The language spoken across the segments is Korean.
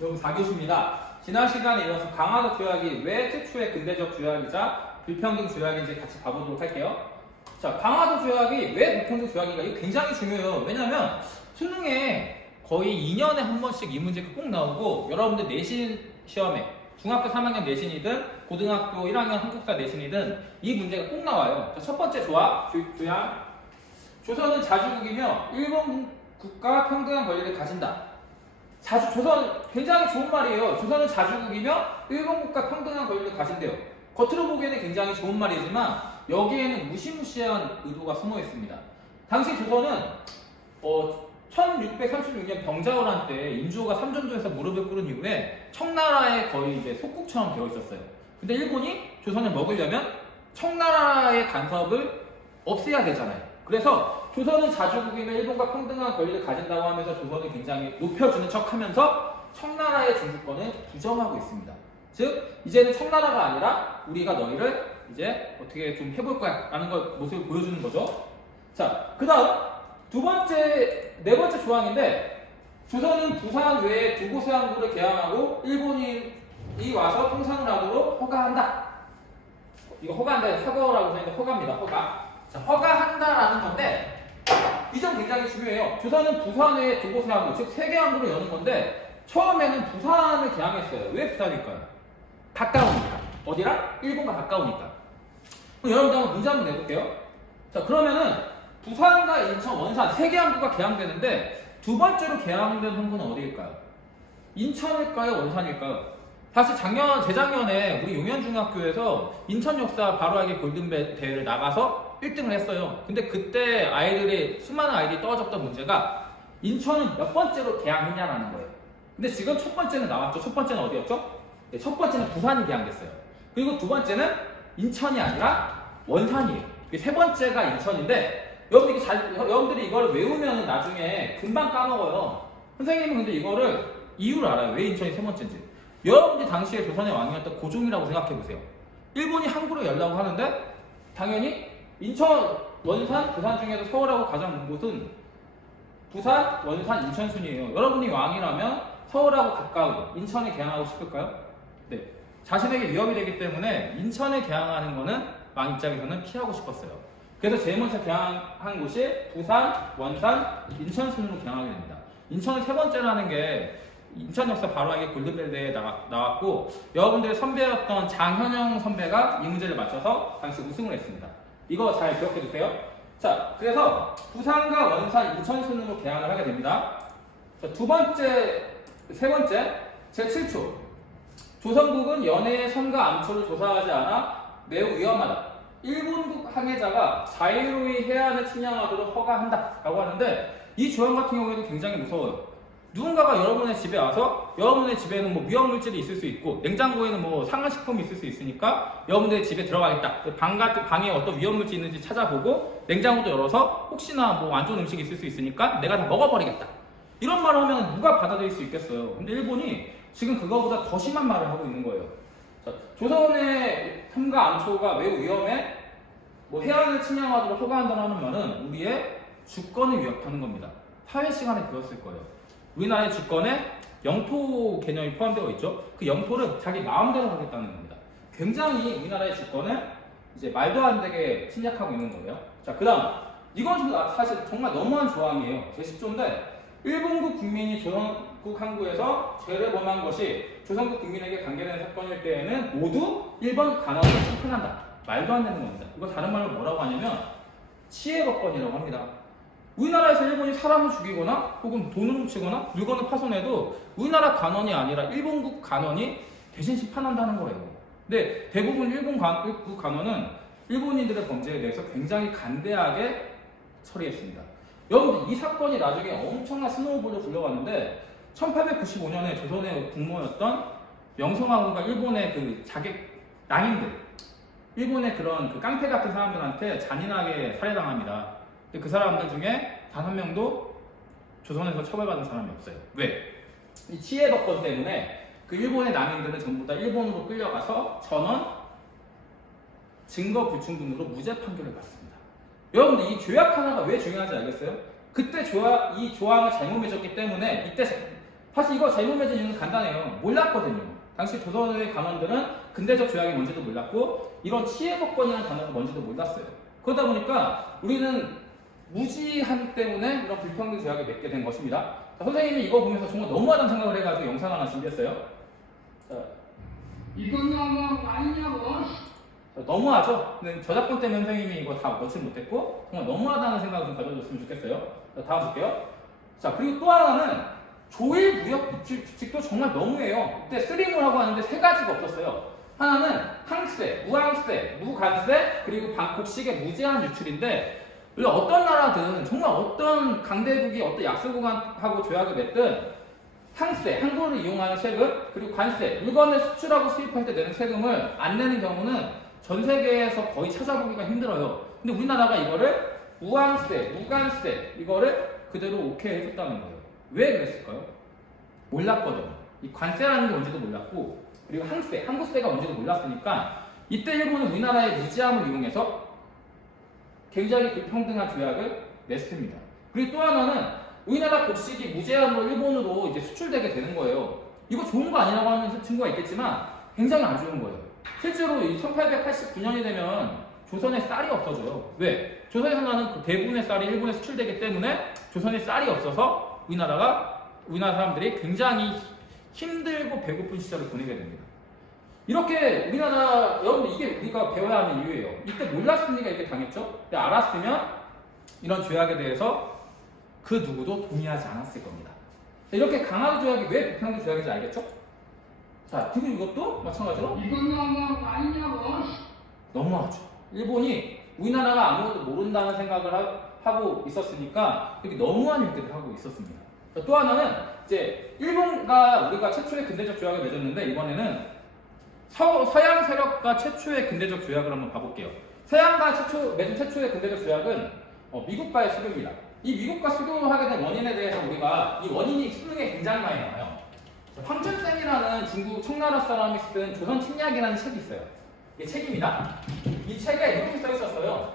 여러분 4교시입니다. 지난 시간에 이어서 강화도 조약이 왜 최초의 근대적 조약이자 불평등 조약인지 같이 봐보도록 할게요. 자, 강화도 조약이 왜 불평등 조약인가? 이거 굉장히 중요해요. 왜냐면 수능에 거의 2년에 한 번씩 이 문제가 꼭 나오고 여러분들 내신 시험에 중학교 3학년 내신이든 고등학교 1학년 한국사 내신이든 이 문제가 꼭 나와요. 자, 첫 번째 조약. 조선은 자주국이며 일본 국가 평등한 권리를 가진다. 조선 굉장히 좋은 말이에요. 조선은 자주국이며 일본 국가 평등한 권리를 가진대요. 겉으로 보기에는 굉장히 좋은 말이지만 여기에는 무시무시한 의도가 숨어 있습니다. 당시 조선은 1636년 병자호란 때 인조가 삼전도에서 무릎을 꿇은 이후에 청나라의 거의 이제 속국처럼 되어 있었어요. 근데 일본이 조선을 먹으려면 청나라의 간섭을 없애야 되잖아요. 그래서 조선은 자주국이며 일본과 평등한 권리를 가진다고 하면서 조선을 굉장히 높여주는 척 하면서 청나라의 중주권을 부정하고 있습니다. 즉, 이제는 청나라가 아니라 우리가 너희를 이제 어떻게 좀 해볼 거야 라는 모습을 보여주는 거죠. 자, 그 다음 네 번째 조항인데, 조선은 부산 외에 두 곳의 항구를 개항하고 일본인이 와서 통상을 하도록 허가한다. 이거 허가한다, 사거라고 했는데 허가입니다. 허가. 자, 허가한다라는 건데 이 점 굉장히 중요해요. 조선은 부산 외에 두 곳의 항구, 즉 3개 항구를 여는 건데 처음에는 부산을 개항했어요. 왜 부산일까요? 가까우니까. 어디랑? 일본과 가까우니까. 그럼 여러분들 한번 문제 한번 내볼게요. 자, 그러면은 부산과 인천, 원산 3개 항구가 개항되는데 두 번째로 개항된 항구는 어디일까요? 인천일까요? 원산일까요? 사실 재작년에 우리 용현중학교에서 인천 역사 바로하기 골든벨 대회를 나가서 1등을 했어요. 근데 그때 수많은 아이들이 떠졌던 문제가 인천은 몇 번째로 개항했냐라는 거예요. 근데 지금 첫 번째는 나왔죠. 첫 번째는 어디였죠? 네, 첫 번째는 부산이 개항됐어요. 그리고 두 번째는 인천이 아니라 원산이에요. 세 번째가 인천인데 여러분들이 이걸 외우면 나중에 금방 까먹어요. 선생님은 근데 이거를 이유를 알아요. 왜 인천이 세 번째인지. 여러분들이 당시에 조선의 왕이었던 고종이라고 생각해보세요. 일본이 항구를 열라고 하는데 당연히 인천, 원산, 부산 중에서 서울하고 가장 먼 곳은 부산, 원산, 인천 순이에요. 여러분이 왕이라면 서울하고 가까운 인천에 개항하고 싶을까요? 네. 자신에게 위협이 되기 때문에 인천에 개항하는 거는 왕 입장에서는 피하고 싶었어요. 그래서 제일 먼저 개항한 곳이 부산, 원산, 인천 순으로 개항하게 됩니다. 인천은 세 번째라는 게 인천 역사 바로하기 골든벨 대회에 나왔고 여러분들의 선배였던 장현영 선배가 이 문제를 맞춰서 당시 우승을 했습니다. 이거 잘 기억해 두세요. 자, 그래서 부산과 원산, 인천 순으로 개항을 하게 됩니다. 자, 세 번째, 제7조. 조선국은 연해의 선과 암초를 조사하지 않아 매우 위험하다. 일본국 항해자가 자유로이 해안을 침략하도록 허가한다 라고 하는데 이 조항 같은 경우에도 굉장히 무서워요. 누군가가 여러분의 집에 와서 여러분의 집에는 뭐 위험물질이 있을 수 있고 냉장고에는 뭐 상한식품이 있을 수 있으니까 여러분의 집에 들어가겠다. 방에 어떤 위험물질이 있는지 찾아보고 냉장고도 열어서 혹시나 뭐 안 좋은 음식이 있을 수 있으니까 내가 다 먹어버리겠다. 이런 말을 하면 누가 받아들일 수 있겠어요. 근데 일본이 지금 그거보다 더 심한 말을 하고 있는 거예요. 자, 조선의 섬과 암초가 매우 위험해 뭐 해안을 침략하도록 허가한다는 말은 우리의 주권을 위협하는 겁니다. 사회 시간에 배웠을 거예요. 우리나라의 주권에 영토 개념이 포함되어 있죠. 그 영토를 자기 마음대로 하겠다는 겁니다. 굉장히 우리나라의 주권을 이제 말도 안 되게 침략하고 있는 거예요. 자, 그 다음. 이건 사실 정말 너무한 조항이에요. 제10조인데, 일본국 국민이 조선국 항구에서 죄를 범한 것이 조선국 국민에게 관계되는 사건일 때에는 모두 1번 간화를 심판한다. 말도 안 되는 겁니다. 이거 다른 말로 뭐라고 하냐면, 치해법권이라고 합니다. 우리나라에서 일본이 사람을 죽이거나 혹은 돈을 훔치거나 물건을 파손해도 우리나라 간원이 아니라 일본국 간원이 대신 심판한다는 거예요. 근데 대부분 일본국 간원은 일본인들의 범죄에 대해서 굉장히 간대하게 처리했습니다. 여러분들 이 사건이 나중에 엄청난 스노우볼로 굴러갔는데 1895년에 조선의 국모였던 명성황후가 일본의 그 낭인들, 일본의 그런 그 깡패 같은 사람들한테 잔인하게 살해당합니다. 근데 그 사람들 중에 단 한 명도 조선에서 처벌받은 사람이 없어요. 왜? 이 치해법권 때문에 그 일본의 낭인들은 전부 다 일본으로 끌려가서 전원 증거 불충분으로 무죄 판결을 받습니다. 여러분들 이 조약 하나가 왜 중요한지 알겠어요? 그때 이 조항을 잘못 맺었기 때문에 이때 사실 이거 잘못 맺은 이유는 간단해요. 몰랐거든요. 당시 조선의 관원들은 근대적 조약이 뭔지도 몰랐고 이런 치해법권이라는 단어가 뭔지도 몰랐어요. 그러다 보니까 우리는 무지함 때문에 이런 불평등 조약을 맺게 된 것입니다. 자, 선생님이 이거 보면서 정말 너무하다는 생각을 해가지고 영상 하나 준비했어요. 자, 이건 너무 아니냐고. 너무하죠? 근데 저작권 때문에 선생님이 이거 다 넣지 못했고 정말 너무하다는 생각을 좀 가져줬으면 좋겠어요. 자, 다음 볼게요. 자, 그리고 또 하나는 조일 무역 규칙도 정말 너무해요. 그때 쓰리무라고 하는데 세 가지가 없었어요. 하나는 항세, 무항세, 무관세, 그리고 곡식의 무제한 유출인데 원래 어떤 나라든 정말 어떤 강대국이 어떤 약소국하고 조약을 맺든 항세, 항구를 이용하는 세금, 그리고 관세, 물건을 수출하고 수입할 때 내는 세금을 안 내는 경우는 전 세계에서 거의 찾아보기가 힘들어요. 근데 우리나라가 이거를 무항세, 무관세 이거를 그대로 오케이 해줬다는 거예요. 왜 그랬을까요? 몰랐거든요. 이 관세라는 게 뭔지도 몰랐고 그리고 항세, 항구세가 뭔지도 몰랐으니까 이때 일본은 우리나라의 무지함을 이용해서 굉장히 불평등한 조약을 맺습니다. 그리고 또 하나는 우리나라 곡식이 무제한으로 일본으로 이제 수출되게 되는 거예요. 이거 좋은 거 아니라고 하는 친구가 있겠지만 굉장히 안 좋은 거예요. 실제로 1889년이 되면 조선에 쌀이 없어져요. 왜? 조선에서 나는 그 대부분의 쌀이 일본에 수출되기 때문에 조선에 쌀이 없어서 우리나라 사람들이 굉장히 힘들고 배고픈 시절을 보내게 됩니다. 이렇게 우리나라, 여러분들 이게 우리가 배워야 하는 이유예요. 이때 몰랐으니까 이렇게 당했죠? 근데 알았으면 이런 조약에 대해서 그 누구도 동의하지 않았을 겁니다. 이렇게 강화도 조약이 왜 불평등 조약인지 알겠죠? 자, 그리고 이것도 마찬가지로 이건 너무 아니냐고. 너무하죠. 일본이 우리나라가 아무것도 모른다는 생각을 하고 있었으니까 이렇게 너무한 일들을 하고 있었습니다. 또 하나는 이제 일본과 우리가 최초의 근대적 조약을 맺었는데 이번에는 서양 세력과 최초의 근대적 조약을 한번 봐볼게요. 서양과 맺은 최초의 근대적 조약은 미국과의 수교입니다. 이 미국과 수교를 하게 된 원인에 대해서 우리가 이 원인이 수능에 굉장히 많이 나와요. 황춘생이라는 중국 청나라 사람이 쓴 조선 침략이라는 책이 있어요. 이게 책입니다. 이 책에 이렇게 써 있었어요.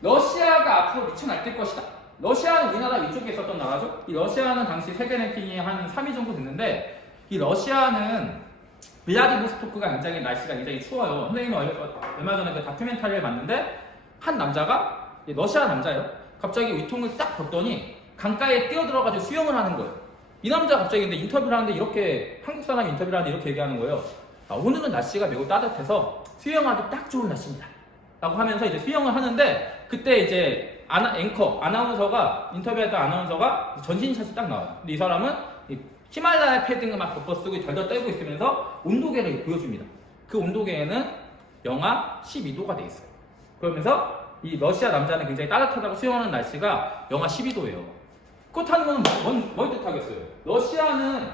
러시아가 앞으로 미쳐 날뛸 것이다. 러시아는 우리나라 위쪽에 있었던 나라죠. 이 러시아는 당시 세계 랭킹이 한 3위 정도 됐는데 이 러시아는 블라디보스토크가 굉장히 날씨가 굉장히 추워요. 선생님이 얼마 전에 그 다큐멘터리를 봤는데 한 남자가 러시아 남자예요. 갑자기 위통을 딱 벗더니 강가에 뛰어들어가지고 수영을 하는 거예요. 이 남자 갑자기 근데 인터뷰를 하는데 이렇게 한국 사람이 인터뷰를 하는데 이렇게 얘기하는 거예요. 오늘은 날씨가 매우 따뜻해서 수영하기 딱 좋은 날씨입니다. 라고 하면서 이제 수영을 하는데 그때 이제 아나운서가 인터뷰했던 아나운서가 전신샷이 딱 나와요. 근데 이 사람은 히말라야 패딩을 막 덮어 쓰고 덜덜 떨고 있으면서 온도계를 보여줍니다. 그 온도계에는 영하 12도가 돼 있어요. 그러면서 이 러시아 남자는 굉장히 따뜻하다고 수영하는 날씨가 영하 12도예요. 그렇다는 건 뭘 뜻하겠어요? 러시아는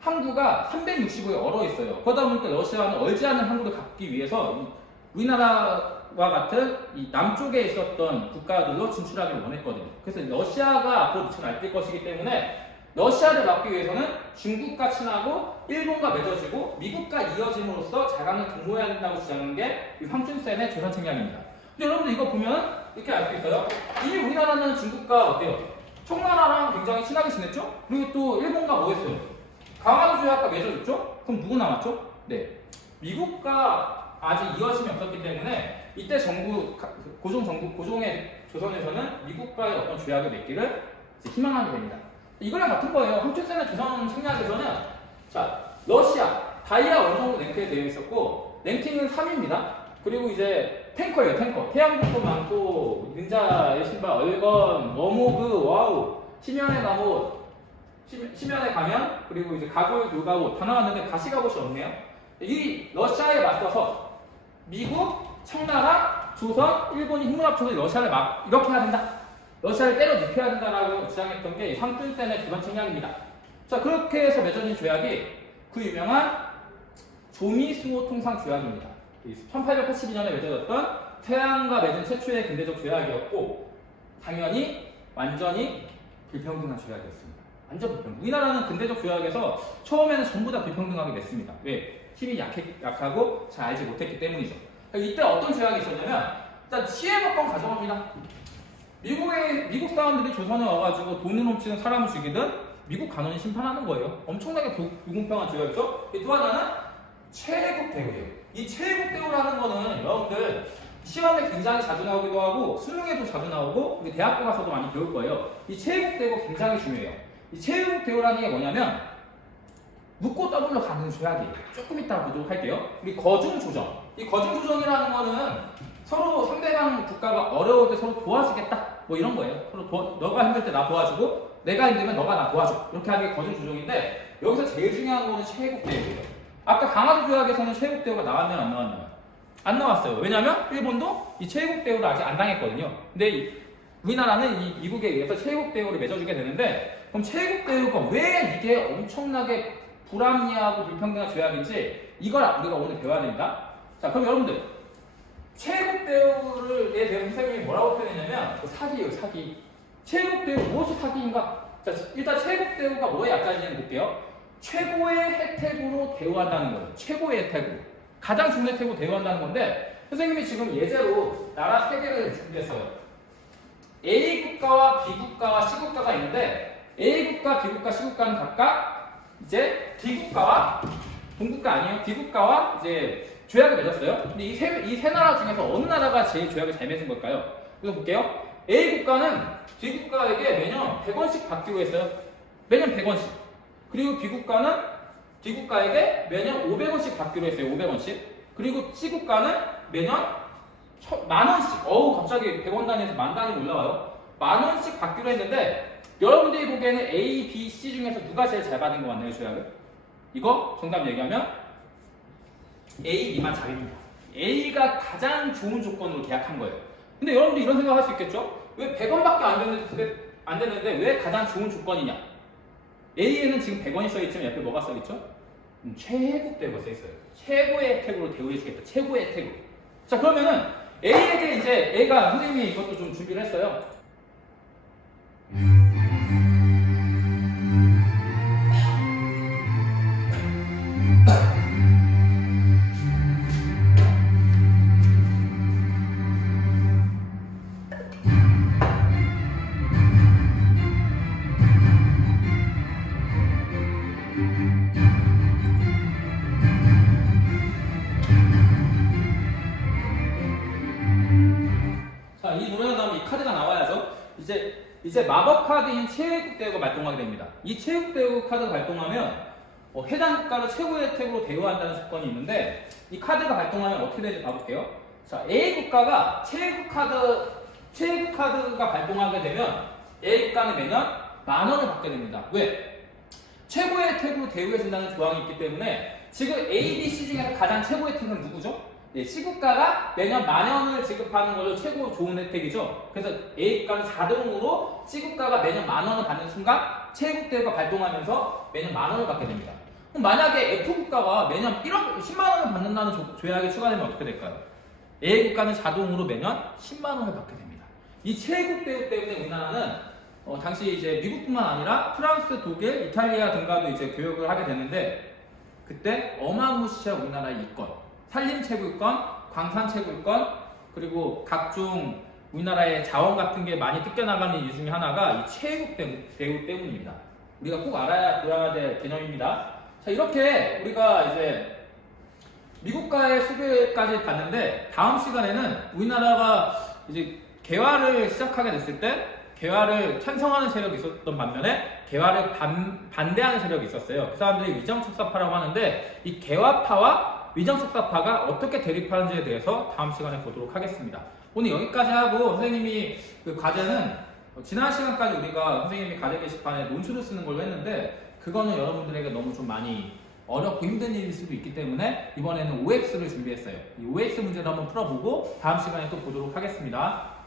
항구가 365에 얼어 있어요. 그러다 보니까 러시아는 얼지 않는 항구를 갖기 위해서 우리나라와 같은 이 남쪽에 있었던 국가들로 진출하기를 원했거든요. 그래서 러시아가 앞으로 미쳐 날뛸 것이기 때문에 러시아를 막기 위해서는 중국과 친하고 일본과 맺어지고 미국과 이어짐으로써 자강을 공모해야 된다고 주장한 게 이 황춘센의 조선 침략입니다. 근데 여러분들 이거 보면 이렇게 알 수 있어요. 이미 우리나라는 중국과 어때요? 청나라랑 굉장히 친하게 지냈죠? 그리고 또 일본과 뭐 했어요? 강화도 조약과 맺어줬죠? 그럼 누구 남았죠? 네, 미국과 아직 이어짐이 없었기 때문에 이때 고종의 조선에서는 미국과의 어떤 조약을 맺기를 희망하게 됩니다. 이거랑 같은 거예요. 황춘센의 조선 침략에서는 자, 러시아 다이아 원성으로 랭크에 되어 있었고 랭킹은 3위입니다. 그리고 이제 탱커예요. 탱커. 태양국도 많고 닌자의 신발, 얼건, 워모그, 와우, 심연의 갑옷, 심연의 가면, 그리고 이제 가골 돌가옷 다 나왔는데 가시갑옷이 없네요. 이 러시아에 맞서서 미국, 청나라, 조선, 일본이 힘을 합쳐서 러시아를 막 이렇게 해야 된다. 러시아를 때려 눕혀야 된다라고 주장했던 게 황춘센의 조선 침략입니다. 자, 그렇게 해서 맺어진 조약이 그 유명한 조미수호 통상 조약입니다. 1882년에 맺어졌던 태양과 맺은 최초의 근대적 조약이었고 당연히 완전히 불평등한 조약이었습니다. 완전 불평등. 우리나라는 근대적 조약에서 처음에는 전부 다 불평등하게 맺습니다. 왜? 힘이 약하고 잘 알지 못했기 때문이죠. 이때 어떤 조약이 있었냐면 일단 치해법권 가져갑니다. 미국 사람들이 조선에 와가지고 돈을 훔치는 사람을 죽이든 미국 간원이 심판하는 거예요. 엄청나게 불공평한 조약이죠. 또 하나는 최애국 대우예요. 이 최애국 대우라는 거는 여러분들 시험에 굉장히 자주 나오기도 하고 수능에도 자주 나오고 우리 대학교 가서도 많이 배울 거예요. 이 최애국 대우가 굉장히 중요해요. 이 최애국 대우라는 게 뭐냐면 묻고 떠물러 가는 조약이에요. 조금 이따 보도록 할게요. 우리 거중조정. 이 거중조정이라는 거는 서로 상대방 국가가 어려울 때 서로 도와주겠다. 뭐 이런 거예요. 서로 너가 힘들 때 나 도와주고 내가 힘들면 너가 나 도와줘. 이렇게 하는 게 거중조정인데 여기서 제일 중요한 거는 최애국 대우예요. 아까 강화도 조약에서는 최애국 대우가 나왔나요? 안 나왔나요? 안 나왔어요. 왜냐면 일본도 이 최애국 대우를 아직 안 당했거든요. 근데 우리나라는 이 미국에 의해서 최애국 대우를 맺어주게 되는데 그럼 최애국 대우가 왜 이게 엄청나게 불합리하고 불평등한 조약인지 이걸 우리가 오늘 배워야 됩니다. 자, 그럼 여러분들 최애국 대우에 대한 선생님이 뭐라고 표현했냐면 사기예요, 사기. 최애국 대우 무엇이 사기인가? 자, 일단 최애국 대우가 뭐에 약자인지 볼게요. 최고의 혜택으로 대우한다는 거예요. 최고의 혜택으로. 가장 좋은 혜택으로 대우한다는 건데 선생님이 지금 예제로 나라 3개를 준비했어요. A국가와 B국가와 C국가가 있는데 A국가, B국가, C국가는 각각 이제 D국가와 동국가 아니에요. D국가와 이제 조약을 맺었어요. 근데 이 세 나라 중에서 어느 나라가 제일 조약을 잘 맺은 걸까요? 그래서 볼게요. A국가는 D국가에게 매년 100원씩 받기로 했어요. 매년 100원씩. 그리고 B국가는 D국가에게 매년 500원씩 받기로 했어요. 500원씩. 그리고 C국가는 매년 10,000원씩. 갑자기 100원 단위에서 만 단위로 올라와요. 10,000원씩 받기로 했는데 여러분들이 보기에는 A, B, C 중에서 누가 제일 잘 받은 것 같나요, 조약을? 이거 정답 얘기하면 A, B만 잘입니다. A가 가장 좋은 조건으로 계약한 거예요. 근데 여러분들 이런 생각 할 수 있겠죠? 왜 100원밖에 안 되는데 왜 가장 좋은 조건이냐? A에는 지금 100원이 써있지만 옆에 뭐가 써있죠? 최애국 대우가 써있어요. 최고의 혜택으로 대우해주겠다. 최고의 혜택으로. 자, 그러면은 A에게 이제 A가 선생님이 이것도 좀 준비를 했어요. 자, 이 노래가 나오면 이 카드가 나와야죠. 이제 마법 카드인 최애국 대우가 발동하게 됩니다. 이 최애국 대우 카드가 발동하면 해당 국가를 최고의 혜택으로 대우한다는 조건이 있는데 이 카드가 발동하면 어떻게 되는지 봐볼게요. 자, A 국가가 최애국 카드가 발동하게 되면 A 국가는 매년 10,000원을 받게 됩니다. 왜? 최고의 혜택으로 대우해준다는 조항이 있기 때문에 지금 A, B, C 중에서 가장 최고의 혜택은 누구죠? 네, C국가가 매년 10,000원을 지급하는 걸로 최고 좋은 혜택이죠. 그래서 A국가는 자동으로 C국가가 매년 10,000원을 받는 순간 최애국 대우가 발동하면서 매년 10,000원을 받게 됩니다. 그럼 만약에 F국가가 매년 10만원을 받는다는 조약이 추가되면 어떻게 될까요? A국가는 자동으로 매년 10만원을 받게 됩니다. 이 최애국 대우 때문에 우리나라는 당시 이제 미국뿐만 아니라 프랑스, 독일, 이탈리아 등과도 이제 교역을 하게 되는데 그때 어마무시한 우리나라의 이권, 산림채굴권, 광산채굴권, 그리고 각종 우리나라의 자원 같은 게 많이 뜯겨나가는 이유 중에 하나가 이 최애국 대우 때문입니다. 우리가 꼭 알아야 될 개념입니다. 자, 이렇게 우리가 이제 미국과의 수교까지 봤는데 다음 시간에는 우리나라가 이제 개화를 시작하게 됐을 때 개화를 찬성하는 세력이 있었던 반면에 개화를 반대하는 세력이 있었어요. 그 사람들이 위정축사파라고 하는데 이 개화파와 위정축사파가 어떻게 대립하는지에 대해서 다음 시간에 보도록 하겠습니다. 오늘 여기까지 하고 선생님이 그 과제는 지난 시간까지 우리가 선생님이 과제 게시판에 논술을 쓰는 걸로 했는데 그거는 여러분들에게 너무 좀 많이 어렵고 힘든 일일 수도 있기 때문에 이번에는 OX를 준비했어요. 이 OX 문제를 한번 풀어보고 다음 시간에 또 보도록 하겠습니다.